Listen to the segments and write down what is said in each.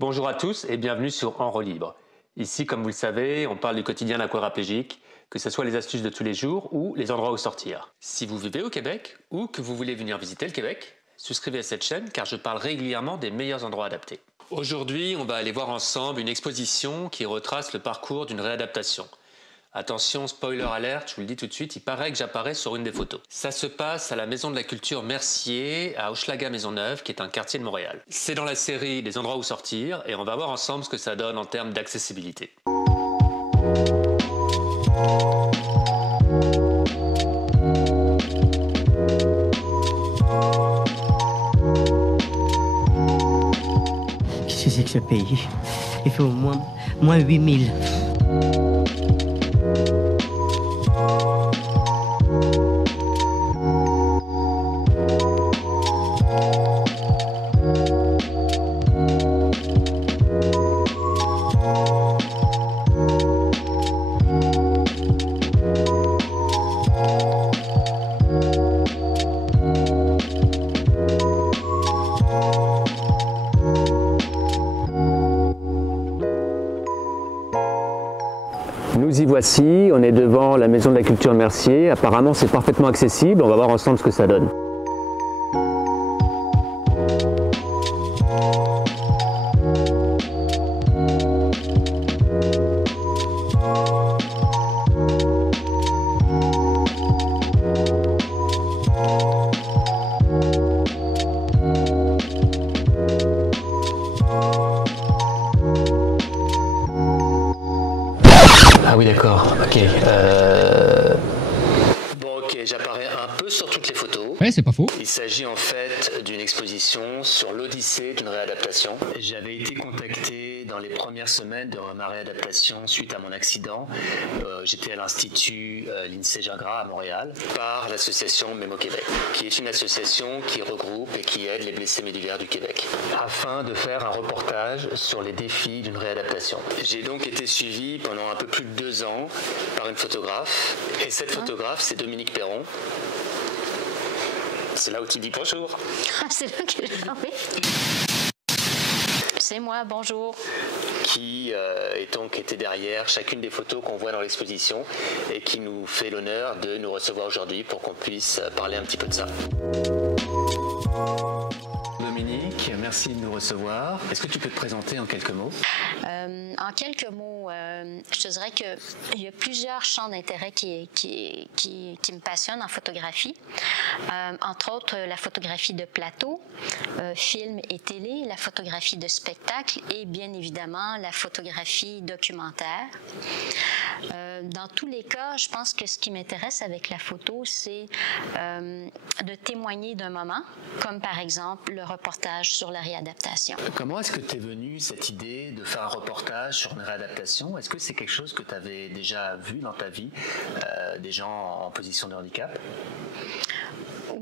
Bonjour à tous et bienvenue sur En roue libre. Ici, comme vous le savez, on parle du quotidien d'un quadraplégique, que ce soit les astuces de tous les jours ou les endroits où sortir. Si vous vivez au Québec ou que vous voulez venir visiter le Québec, souscrivez à cette chaîne car je parle régulièrement des meilleurs endroits adaptés. Aujourd'hui, on va aller voir ensemble une exposition qui retrace le parcours d'une réadaptation. Attention, spoiler alert, je vous le dis tout de suite, il paraît que j'apparais sur une des photos. Ça se passe à la Maison de la Culture Mercier, à Hochelaga-Maisonneuve, qui est un quartier de Montréal. C'est dans la série des endroits où sortir, et on va voir ensemble ce que ça donne en termes d'accessibilité. Qu'est-ce que c'est que ce pays? Il fait au moins 8000. Nous y voici, on est devant la Maison de la Culture Mercier. Apparemment, c'est parfaitement accessible, on va voir ensemble ce que ça donne. Ah oui, d'accord, ok. Bon, ok, j'apparais un peu sur toutes les photos. Ouais, c'est pas faux. Il s'agit en fait d'une exposition sur l'Odyssée d'une réadaptation. J'avais été contacté dans les premières semaines de ma réadaptation suite à mon accident. J'étais à l'Institut l'INSEE Gingras à Montréal par l'association Mémo Québec, qui est une association qui regroupe et qui aide les blessés médulaires du Québec, afin de faire un reportage sur les défis d'une réadaptation. J'ai donc été suivi pendant un peu plus de 2 ans par une photographe, et cette photographe, c'est Dominique Perron. C'est là où tu dis bonjour. Ah, c'est là que j'ai envie. C'est moi, bonjour. Qui était derrière chacune des photos qu'on voit dans l'exposition et qui nous fait l'honneur de nous recevoir aujourd'hui pour qu'on puisse parler un petit peu de ça. Dominique, merci de nous recevoir. Est-ce que tu peux te présenter en quelques mots? En quelques mots, je te dirais qu'il y a plusieurs champs d'intérêt qui me passionnent en photographie. Entre autres, la photographie de plateau, film et télé, la photographie de spectacle et bien évidemment la photographie documentaire. Dans tous les cas, je pense que ce qui m'intéresse avec la photo, c'est de témoigner d'un moment, comme par exemple le reportage sur la réadaptation. Comment est-ce que t'es venue cette idée de faire un reportage sur une réadaptation? Est-ce que c'est quelque chose que tu avais déjà vu dans ta vie, des gens en position de handicap?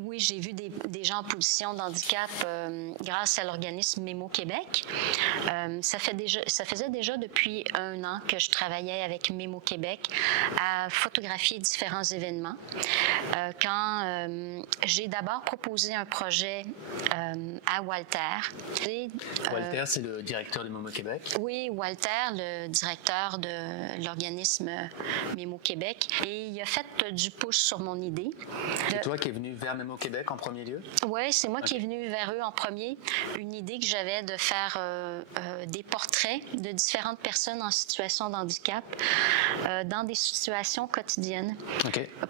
Oui, j'ai vu des gens en position de handicap grâce à l'organisme Mémo Québec. Ça faisait déjà depuis 1 an que je travaillais avec Mémo Québec à photographier différents événements. Quand j'ai d'abord proposé un projet à Walter. Walter, c'est le directeur de Mémo Québec? Oui, Walter, le directeur de l'organisme Mémo Québec. Et il a fait du pouce sur mon idée. C'est toi qui es venu vers Mémo Québec en premier lieu? Oui, c'est moi qui est venu vers eux en premier. Une idée que j'avais de faire des portraits de différentes personnes en situation de handicap dans des situations quotidiennes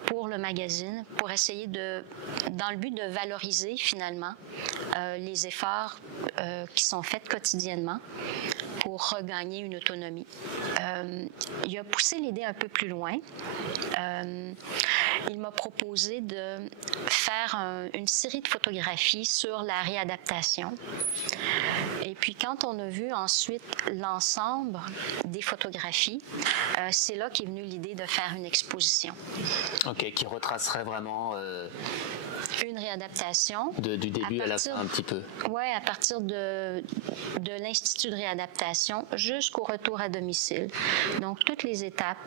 pour le magazine, pour essayer dans le but de valoriser finalement les efforts qui sont faits quotidiennement pour regagner une autonomie. Il a poussé l'idée un peu plus loin. Il m'a proposé de faire une série de photographies sur la réadaptation. Et puis quand on a vu ensuite l'ensemble des photographies, c'est là qu'est venue l'idée de faire une exposition. Ok, qui retracerait vraiment une réadaptation. Du début à la fin, un petit peu. Oui, à partir de l'Institut de réadaptation jusqu'au retour à domicile. Donc, toutes les étapes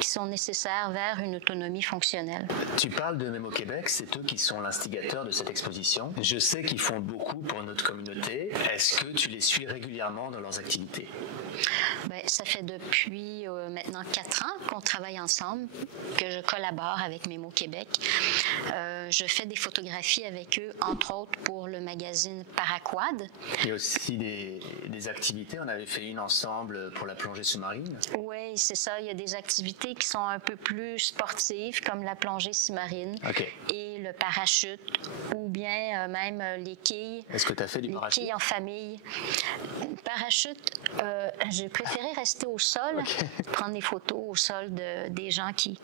qui sont nécessaires vers une autonomie fonctionnelle. Tu parles de Mémo Québec, c'est eux qui sont l'instigateur de cette exposition. Je sais qu'ils font beaucoup pour notre communauté. Est-ce que tu les suis régulièrement dans leurs activités? Bien, ça fait depuis maintenant 4 ans qu'on travaille ensemble, que je collabore avec Mémo Québec. Je fais des photographies avec eux, entre autres pour le magazine Paraquad. Il y a aussi des activités. On avait fait une ensemble pour la plongée sous-marine. Oui, c'est ça. Il y a des activités qui sont un peu plus sportives, comme la plongée sous-marine et le parachute, ou bien même les quilles. Est-ce que tu as fait du parachute? Les quilles en famille. Parachute, j'ai préféré rester au sol, prendre des photos au sol des gens qui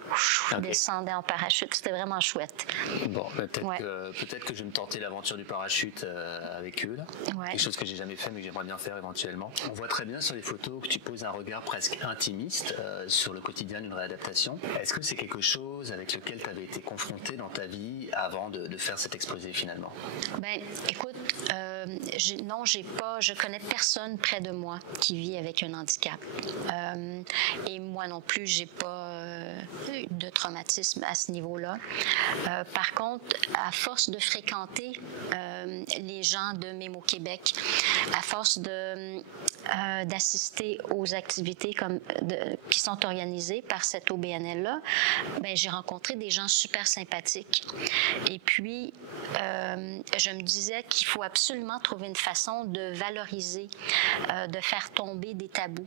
descendaient en parachute. C'était vraiment chouette. Bon, peut-être que je vais me tenter l'aventure du parachute avec eux. Là. Quelque chose que j'ai jamais fait, mais que j'aimerais bien faire éventuellement. On voit très bien sur les photos que tu poses un regard presque intimiste sur le quotidien d'une réadaptation. Est-ce que c'est quelque chose avec lequel tu avais été confronté dans ta vie avant de faire cet exposé finalement? Ben, écoute, non, je connais personne près de moi qui vit avec un handicap. Et moi non plus, j'ai pas de traumatisme à ce niveau-là. Par contre, à force de fréquenter les gens de Mémo Québec, à force d'assister aux activités qui sont organisées par cette OBNL-là, ben, j'ai rencontré des gens super sympathiques. Et puis, je me disais qu'il faut absolument trouver une façon de valoriser, de faire tomber des tabous.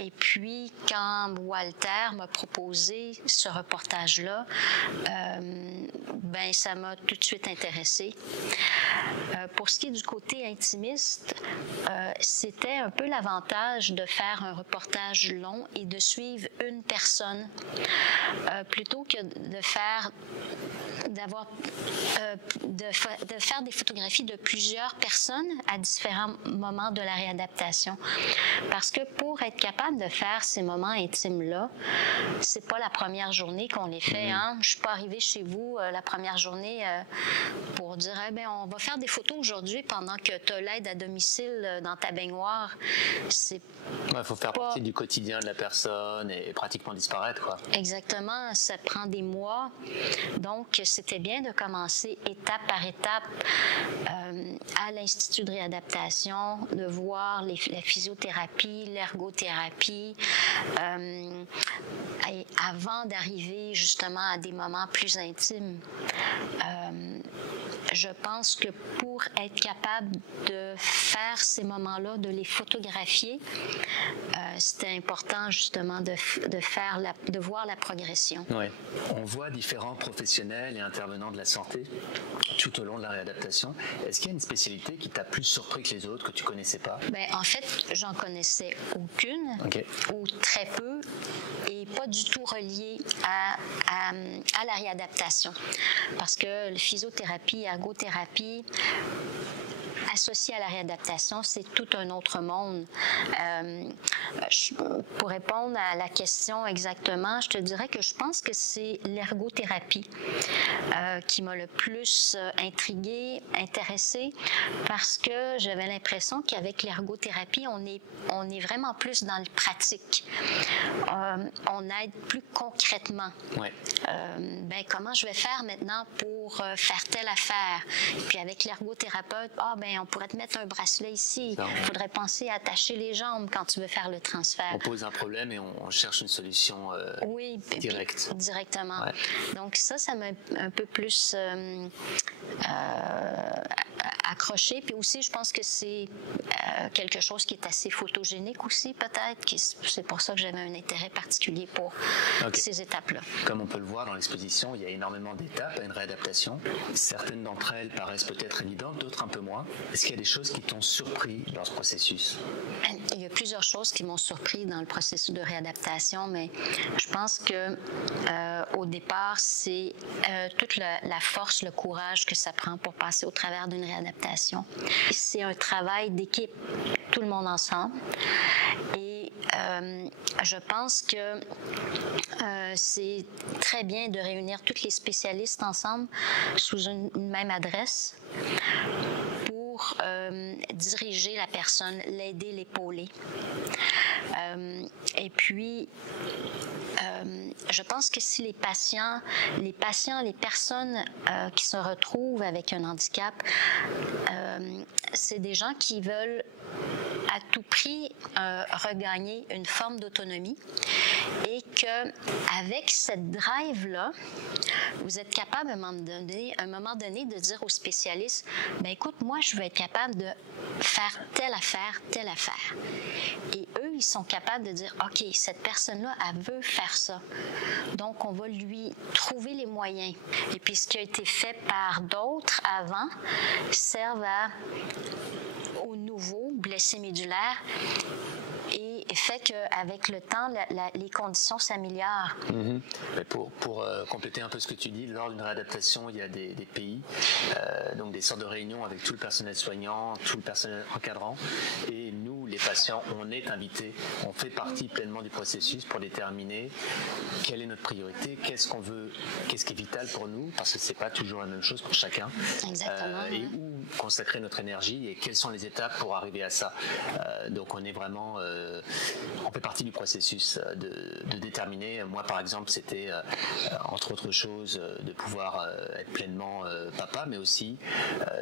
Et puis, quand Walter m'a proposé ce reportage-là, ben, ça m'a tout de suite intéressée. Pour ce qui est du côté intimiste, c'était un peu l'avantage de faire un reportage long et de suivre une personne plutôt que de faire des photographies de plusieurs personnes à différents moments de la réadaptation. Parce que pour être capable de faire ces moments intimes-là, c'est pas la première journée qu'on les fait. Hein? Je suis pas arrivée chez vous la première journée pour dire on va faire des photos aujourd'hui pendant que tu as l'aide à domicile dans ta baignoire. Il faut faire partie du quotidien de la personne et pratiquement disparaître, quoi. Exactement, ça prend des mois. Donc, c'était bien de commencer étape par étape à l'Institut de réadaptation, de voir la physiothérapie, l'ergothérapie, et avant d'arriver justement à des moments plus intimes. Je pense que pour être capable de faire ces moments-là, de les photographier, c'était important justement de voir la progression. Oui. On voit différents professionnels et intervenants de la santé tout au long de la réadaptation. Est-ce qu'il y a une spécialité qui t'a plus surpris que les autres, que tu ne connaissais pas? Bien, en fait, j'en connaissais aucune, ou très peu, et pas du tout reliée à la réadaptation. Parce que la physiothérapie, ergothérapie, associé à la réadaptation, c'est tout un autre monde. Pour répondre à la question exactement, je te dirais que je pense que c'est l'ergothérapie qui m'a le plus intriguée, intéressée, parce que j'avais l'impression qu'avec l'ergothérapie, on est vraiment plus dans le pratique. On aide plus concrètement. Ouais. Comment je vais faire maintenant pour faire telle affaire? Puis avec l'ergothérapeute, on pourrait te mettre un bracelet ici. Il faudrait penser à attacher les jambes quand tu veux faire le transfert. On pose un problème et on cherche une solution directe. Directement. Ouais. Donc ça m'a un peu plus accroché. Puis aussi, je pense que c'est quelque chose qui est assez photogénique aussi, peut-être. C'est pour ça que j'avais un intérêt particulier pour ces étapes-là. Comme on peut le voir dans l'exposition, il y a énormément d'étapes à une réadaptation. Certaines d'entre elles paraissent peut-être évidentes, d'autres un peu moins. Est-ce qu'il y a des choses qui t'ont surpris dans ce processus? Il y a plusieurs choses qui m'ont surpris dans le processus de réadaptation, mais je pense que au départ, c'est toute la force, le courage que ça prend pour passer au travers d'une réadaptation. C'est un travail d'équipe, tout le monde ensemble. Et je pense que c'est très bien de réunir tous les spécialistes ensemble sous une même adresse pour diriger la personne, l'aider, l'épauler. Et puis, je pense que si les personnes qui se retrouvent avec un handicap, c'est des gens qui veulent à tout prix regagner une forme d'autonomie et que avec cette drive-là, vous êtes capable à un moment donné de dire aux spécialistes, ben écoute, moi je veux être capable de faire telle affaire. Et eux, ils sont capables de dire, OK, cette personne-là, elle veut faire ça. Donc, on va lui trouver les moyens. Et puis, ce qui a été fait par d'autres avant serve aux nouveaux blessés médulaires et fait qu'avec le temps, les conditions s'améliorent. Mais pour compléter un peu ce que tu dis, lors d'une réadaptation, il y a des pays, donc des sortes de réunions avec tout le personnel soignant, tout le personnel encadrant, et nous, les patients, on est invités, on fait partie pleinement du processus pour déterminer quelle est notre priorité, qu'est-ce qu'on veut, qu'est-ce qui est vital pour nous, parce que c'est pas toujours la même chose pour chacun. Exactement. Et où consacrer notre énergie et quelles sont les étapes pour arriver à ça. Donc on est vraiment, on fait partie du processus de déterminer. Moi par exemple, c'était entre autres choses de pouvoir être pleinement papa, mais aussi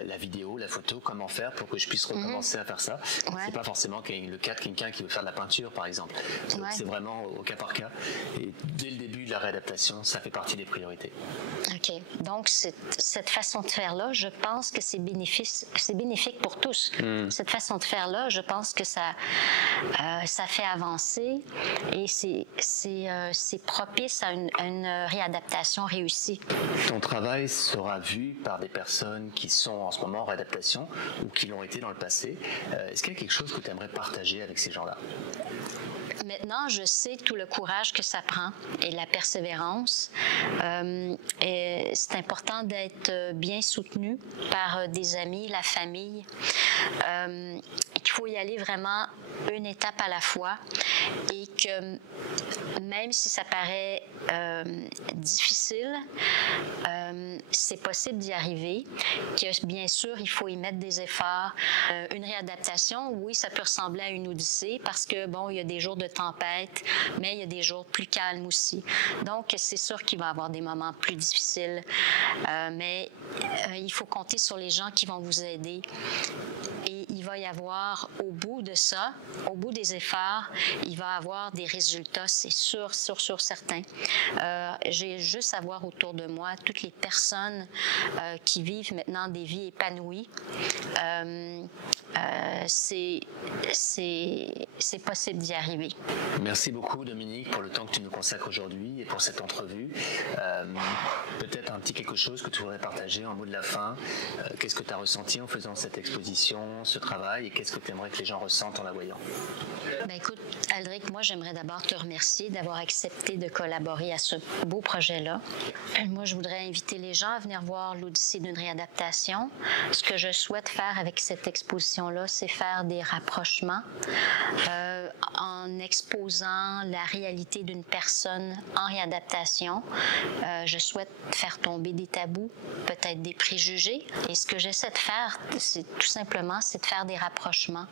la vidéo, la photo, comment faire pour que je puisse recommencer à faire ça. Ouais. C'est pas forcément le cas de quelqu'un qui veut faire de la peinture par exemple. Donc c'est vraiment au cas par cas. Et dès le début de la réadaptation, ça fait partie des priorités. OK. Donc cette façon de faire-là, je pense que c'est bénéfique pour tous. Cette façon de faire-là, je pense que ça fait avancer et c'est propice à une réadaptation réussie. Ton travail sera vu par des personnes qui sont en ce moment en réadaptation ou qui l'ont été dans le passé. Est-ce qu'il y a quelque chose que tu aimerais partager avec ces gens-là? Maintenant, je sais tout le courage que ça prend et la persévérance. Et c'est important d'être bien soutenu par des amis, la famille. Qu'il faut y aller vraiment une étape à la fois et que même si ça paraît difficile, c'est possible d'y arriver, que bien sûr, il faut y mettre des efforts. Une réadaptation, oui, ça peut ressembler à une odyssée parce que, bon, il y a des jours de tempête, mais il y a des jours plus calmes aussi. Donc, c'est sûr qu'il va y avoir des moments plus difficiles, mais il faut compter sur les gens qui vont vous aider. Et il va y avoir, au bout de ça, au bout des efforts, il va y avoir des résultats, c'est sûr, certain. J'ai juste à voir autour de moi toutes les personnes qui vivent maintenant des vies épanouies. C'est possible d'y arriver. Merci beaucoup Dominique pour le temps que tu nous consacres aujourd'hui et pour cette entrevue. Peut-être un petit quelque chose que tu voudrais partager en mot de la fin. Qu'est-ce que tu as ressenti en faisant cette exposition, ce travail, et qu'est-ce que tu aimerais que les gens ressentent en la voyant? Ben écoute, Aldric, moi j'aimerais d'abord te remercier d'avoir accepté de collaborer à ce beau projet-là. Moi, je voudrais inviter les gens à venir voir l'Odyssée d'une réadaptation. Ce que je souhaite faire avec cette exposition-là, c'est faire des rapprochements en exposant la réalité d'une personne en réadaptation. Je souhaite faire tomber des tabous, peut-être des préjugés. Et ce que j'essaie de faire, c'est tout simplement, c'est de faire des rapprochements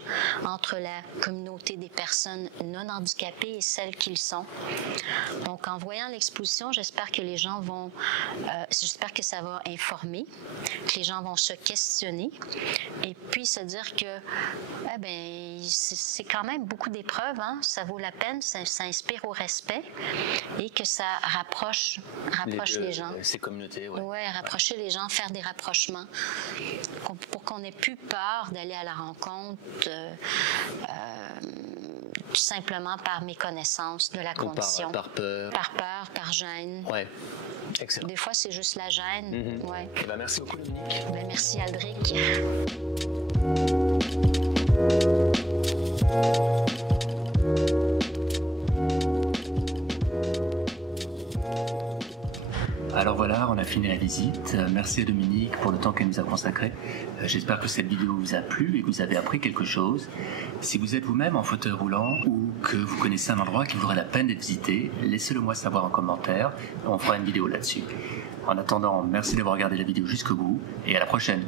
entre la communauté des personnes non handicapées et celles qu'ils sont. Donc, en voyant l'exposition, j'espère que les gens vont, j'espère que ça va informer, que les gens vont se questionner et puis se dire que, eh ben, c'est quand même beaucoup d'épreuves, hein? Ça vaut la peine, ça inspire au respect et que ça rapproche les gens. Ces communautés, oui. Oui, rapprocher les gens, faire des rapprochements pour qu'on n'ait plus peur d'aller à la rencontre tout simplement par méconnaissance de la condition. Par peur. Par peur, par gêne. Ouais. Excellent. Des fois, c'est juste la gêne. Ouais. Eh ben, merci beaucoup, Dominique. Ben, merci, Aldric. Alors voilà, on a fini la visite. Merci à Dominique pour le temps qu'elle nous a consacré. J'espère que cette vidéo vous a plu et que vous avez appris quelque chose. Si vous êtes vous-même en fauteuil roulant ou que vous connaissez un endroit qui vaudrait la peine d'être visité, laissez-le moi savoir en commentaire. On fera une vidéo là-dessus. En attendant, merci d'avoir regardé la vidéo jusqu'au bout et à la prochaine.